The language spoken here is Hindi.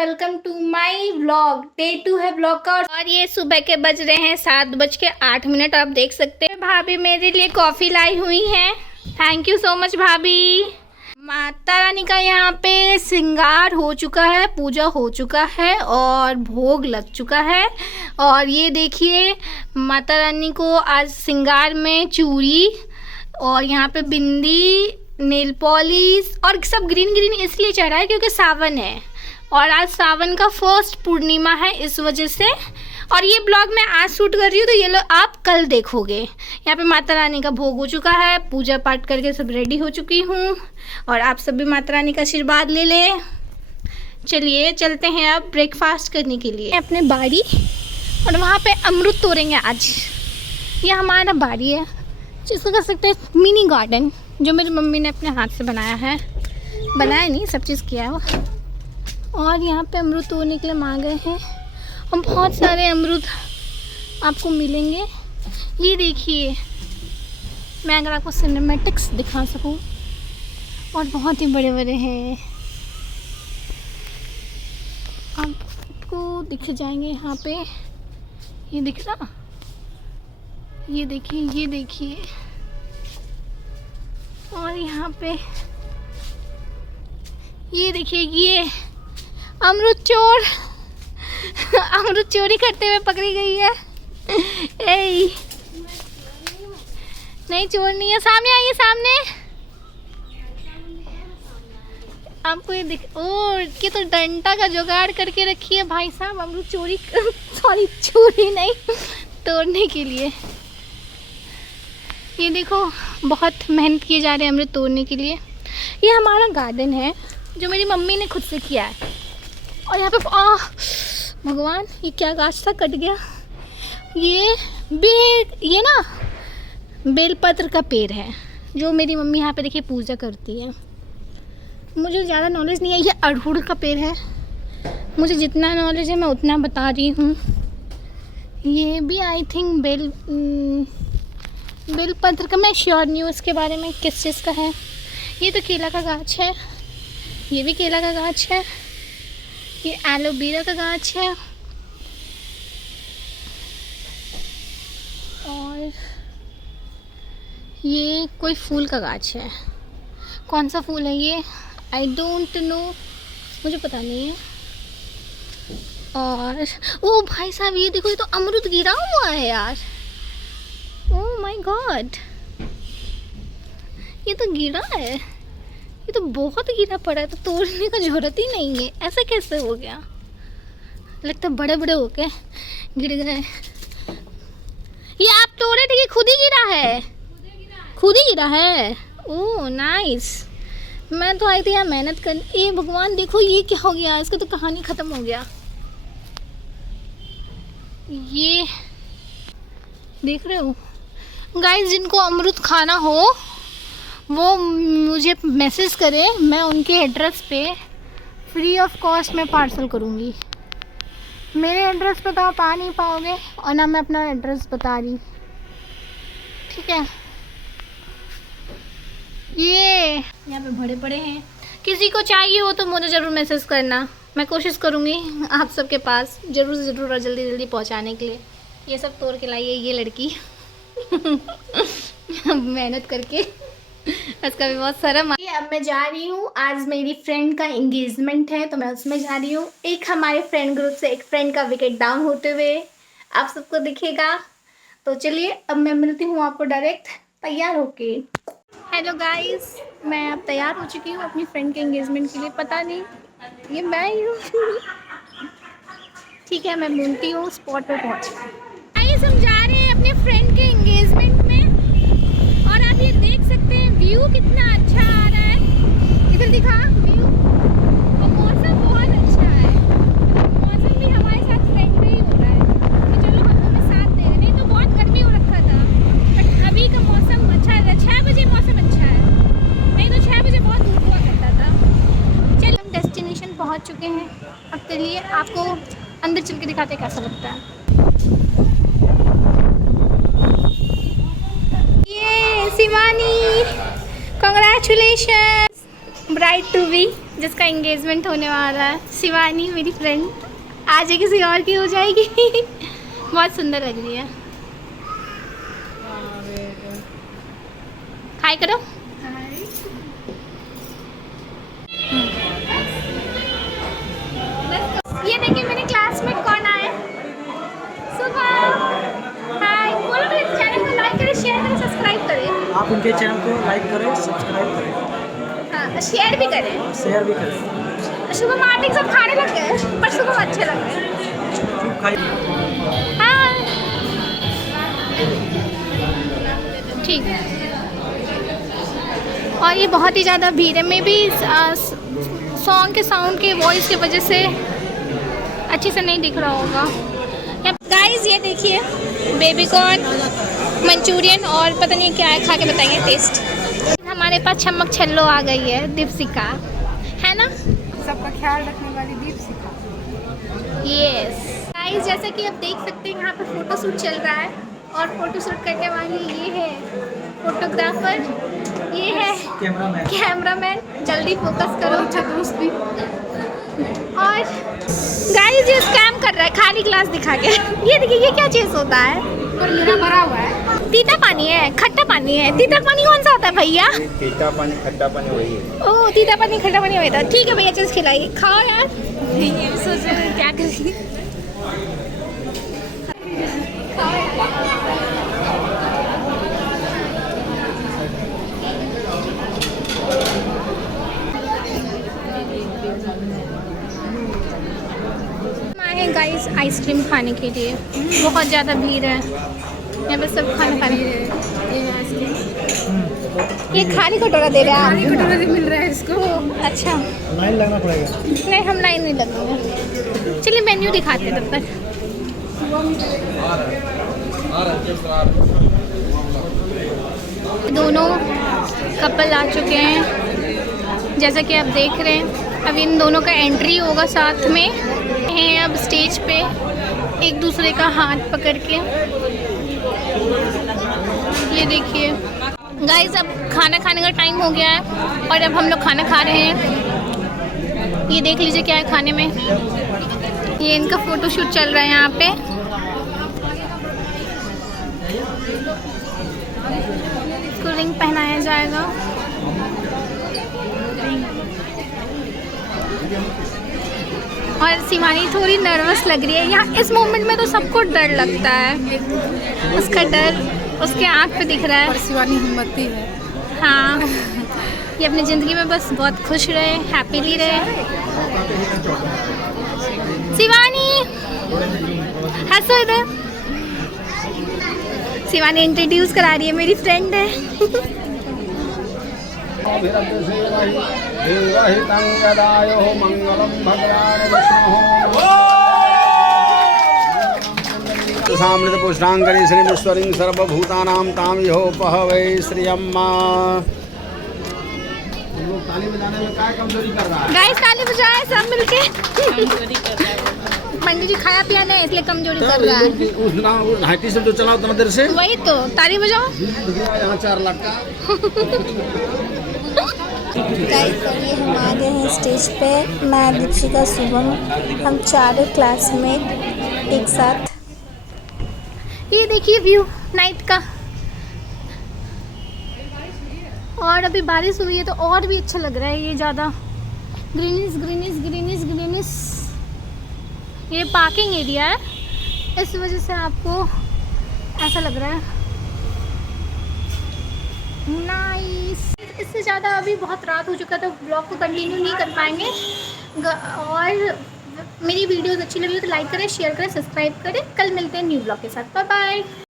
Welcome to my vlog. Day 2 है व्लॉग का और ये सुबह के बज रहे हैं 7:08। आप देख सकते हैं भाभी मेरे लिए कॉफ़ी लाई हुई है। थैंक यू सो मच भाभी। माता रानी का यहाँ पे श्रृंगार हो चुका है, पूजा हो चुका है और भोग लग चुका है। और ये देखिए माता रानी को आज श्रृंगार में चूड़ी और यहाँ पे बिंदी, नेल पॉलिश और सब ग्रीन ग्रीन इसलिए चढ़ा है क्योंकि सावन है और आज सावन का फर्स्ट पूर्णिमा है, इस वजह से। और ये ब्लॉग मैं आज शूट कर रही हूँ तो ये लोग आप कल देखोगे। यहाँ पे माता रानी का भोग हो चुका है, पूजा पाठ करके सब रेडी हो चुकी हूँ और आप सब भी माता रानी का आशीर्वाद ले ले। चलिए चलते हैं अब ब्रेकफास्ट करने के लिए अपने बाड़ी और वहाँ पे अमरूद तोड़ेंगे आज। ये हमारा बाड़ी है जिसको कह सकते हैं मिनी गार्डन, जो मेरी मम्मी ने अपने हाथ से बनाया है। बनाया नहीं, सब चीज़ किया है वो। और यहाँ पे अमरूद तोड़ने के लिए मांग गए हैं और बहुत सारे अमरूद आपको मिलेंगे। ये देखिए, मैं अगर आपको सिनेमैटिक्स दिखा सकूँ, और बहुत ही बड़े बड़े हैं, आपको दिख जाएंगे यहाँ पे। ये दिख रहा, ये देखिए, ये देखिए। और यहाँ पे ये देखिए, ये अमरूद चोर अमरूद चोरी करते हुए पकड़ी गई है। ए नहीं, चोर नहीं है, सामने आइए, सामने। आपको ये दिख, ओ ये तो डंडा का जुगाड़ करके रखी है भाई साहब अमरूद चोरी सॉरी चोरी नहीं, तोड़ने के लिए। ये देखो, बहुत मेहनत किए जा रहे हैं अमरूद तोड़ने के लिए। ये हमारा गार्डन है जो मेरी मम्मी ने खुद से किया है। और यहाँ पे भगवान, ये क्या गाछ था, कट गया। ये ना बेलपत्र का पेड़ है जो मेरी मम्मी यहाँ पे देखिए पूजा करती है। मुझे ज़्यादा नॉलेज नहीं है। ये अड़हुल का पेड़ है, मुझे जितना नॉलेज है मैं उतना बता रही हूँ। ये भी आई थिंक बेलपत्र का, मैं श्योर नहीं हूँ इसके बारे में किस चीज़ का है। ये तो केला का गाछ है, ये भी केला का गाछ है, ये एलोवेरा का गाछ है। और ये कोई फूल का गाछ है। कौन सा फूल है ये, आई डोंट नो, मुझे पता नहीं है। और ओ भाई साहब, ये देखो, ये तो अमरूद गिरा हुआ है यार। ओह माय गॉड, ये तो गिरा है, ये तो बहुत गिरा पड़ा है, तो तोड़ने का जरूरत ही नहीं है। ऐसा कैसे हो गया, लगता है बड़े बड़े होके गिर गए। ये आप तोड़े थे कि खुद ही गिरा है? खुद ही गिरा है। Oh nice. मैं तो आई थी यहाँ मेहनत कर। ए भगवान, देखो ये क्या हो गया, इसका तो कहानी ख़त्म हो गया। ये देख रहे हो गाइस, जिनको अमरूद खाना हो वो मुझे मैसेज करें, मैं उनके एड्रेस पे फ्री ऑफ कॉस्ट में पार्सल करूँगी। मेरे एड्रेस पे तो आप आ नहीं पाओगे और ना मैं अपना एड्रेस बता रही, ठीक है। ये यहाँ पे बड़े बड़े हैं, किसी को चाहिए हो तो मुझे ज़रूर मैसेज करना, मैं कोशिश करूँगी आप सबके पास ज़रूर से ज़रूर और जल्दी जल्दी पहुँचाने के लिए। ये सब तोड़ के लाई है ये लड़की मेहनत करके, उसका भी बहुत शर्म। अब मैं जा रही हूँ, आज मेरी फ्रेंड का एंगेजमेंट है तो मैं उसमें जा रही हूँ। एक हमारे फ्रेंड ग्रुप से एक फ्रेंड का विकेट डाउन होते हुए आप सबको दिखेगा। तो चलिए अब मैं मिलती हूँ आपको डायरेक्ट तैयार होके। हेलो गाइस, मैं अब तैयार हो चुकी हूँ अपनी फ्रेंड के एंगेजमेंट के लिए। पता नहीं ये मैं ही हूँ ठीक है, मैं मिलती हूँ स्पॉट पर पहुँच। गाइस, हम जा रहे हैं अपने फ्रेंड के एंगेजमेंट में और आप ये देख सकते हैं व्यू कितना अच्छा आ रहा है। इधर दिखा व्यू, और मौसम बहुत अच्छा है। मौसम भी हमारे साथ फ्रेंडली हो रहा है तो चलो हम हमें साथ दे रहे। नहीं तो बहुत गर्मी हो रखा था, बट अभी का मौसम अच्छा है। 6 बजे मौसम अच्छा है, नहीं तो 6 बजे बहुत धूप हुआ करता था। चलो हम डेस्टिनेशन पहुंच चुके हैं। अब चलिए आपको अंदर चल के दिखाते कैसा लगता है। ये Shivani, congratulation. Bride to be जिसका एंगेजमेंट होने वाला है, शिवानी मेरी फ्रेंड, आज किसी और की हो जाएगी। बहुत सुंदर लग रही है। हाय करो। ये देखिए मेरे क्लासमेट कौन आए। सुबह हाय बोलो, मेरे चैनल को लाइक करें, शेयर करें, सब्सक्राइब करें। आप उनके चैनल को लाइक करें, सब्सक्राइब करें, हाँ शेयर भी करें। शेयर भी करें। सुबह मार्निंग सब खाने लग गए, पर सुबह अच्छे लग रहे हैं। खूब खाइए। हाँ ठीक है। और ये बहुत ही ज़्यादा भीड़ है, मे बी सॉन्ग के साउंड के वॉइस की वजह से अच्छे से नहीं दिख रहा होगा। गाइस ये देखिए बेबी कॉर्न, मंचूरियन और पता नहीं क्या है, खा के बताएंगे टेस्ट। हमारे पास चमक छल्लो आ गई है, दीपशिका है ना, सबका ख्याल रखने वाली दीपशिका। यस गाइस जैसा कि आप देख सकते हैं यहाँ पर फोटो शूट चल रहा है और फोटो शूट करने वाली ये है फोटोग्राफर, ये है कैमरामैन। जल्दी फोकस करो। अच्छा दोस्त भी। और गाइस ये स्कैम कर रहा है खाली ग्लास दिखा के। ये देखिए ये क्या चीज़ होता है, और हीरा भरा हुआ है। तीता पानी है, खट्टा पानी है। तीता पानी कौन सा होता है भैया? तीता पानी खट्टा पानी वही है। ओह तीता पानी खट्टा पानी होता है। ठीक है भैया चल खिलाइए, खाओ यार। ये भी सोच रहे हैं क्या करेंगे। गाइस आइसक्रीम खाने के लिए बहुत ज़्यादा भीड़ है यहाँ पे, सब खाना ये खाली कटोरा दे रहे हैं आप? कटोरा भी मिल रहा है इसको। अच्छा लाइन लगना पड़ेगा। नहीं हम लाइन नहीं लगेंगे। चलिए मेन्यू दिखाते हैं तब तक। दोनों कपल आ चुके हैं जैसा कि आप देख रहे हैं। अब इन दोनों का एंट्री होगा, साथ में हैं अब स्टेज पे एक दूसरे का हाथ पकड़ के। ये देखिए गाइस अब खाना खाने का टाइम हो गया है और अब हम लोग खाना खा रहे हैं। ये देख लीजिए क्या है खाने में। ये इनका फोटोशूट चल रहा है यहाँ पे। इसको रिंग पहनाया जाएगा। और शिवानी थोड़ी नर्वस लग रही है यहाँ इस मोमेंट में, तो सबको डर लगता है। उसका डर उसके आँख पे दिख रहा है। और शिवानी हिम्मती है। हाँ ये अपनी ज़िंदगी में बस बहुत खुश रहे, हैप्पीली रहे। शिवानी हंसो इधर। शिवानी इंट्रोड्यूस करा रही है, मेरी फ्रेंड है। सामने पुष्टांगरी श्रीमेश्वरी सर्वभूतानां ताम यहोपहवै श्रियम्मा। ताली बजाने में क्या कमजोरी कर रहा है? गाइस ताली बजाए सब मिलके। पंडित जी खाया पिया नहीं इसलिए कमजोरी कर रहा है। उस हाइटी से तो चला उतना देर से। वही तो ताली बजाओ। यहाँ 4 लाख का। गाइस ये हम आ गए हैं स्टेज पे। मैं दीपशिका, शुभम, हम चारों क्लासमेट एक साथ। ये देखिए व्यू नाइट का। और अभी बारिश हुई है तो और भी अच्छा लग रहा है। ये ज़्यादा ग्रीनिश ग्रीनिश ग्रीनिश ग्रीनिश। ये पार्किंग एरिया है, इस वजह से आपको ऐसा लग रहा है। नाइस। इससे ज़्यादा अभी बहुत रात हो चुका है तो ब्लॉग को कंटिन्यू नहीं कर पाएंगे। और मेरी वीडियोस अच्छी लगी तो लाइक करें, शेयर करें, सब्सक्राइब करें। कल मिलते हैं न्यू ब्लॉग के साथ। Bye bye.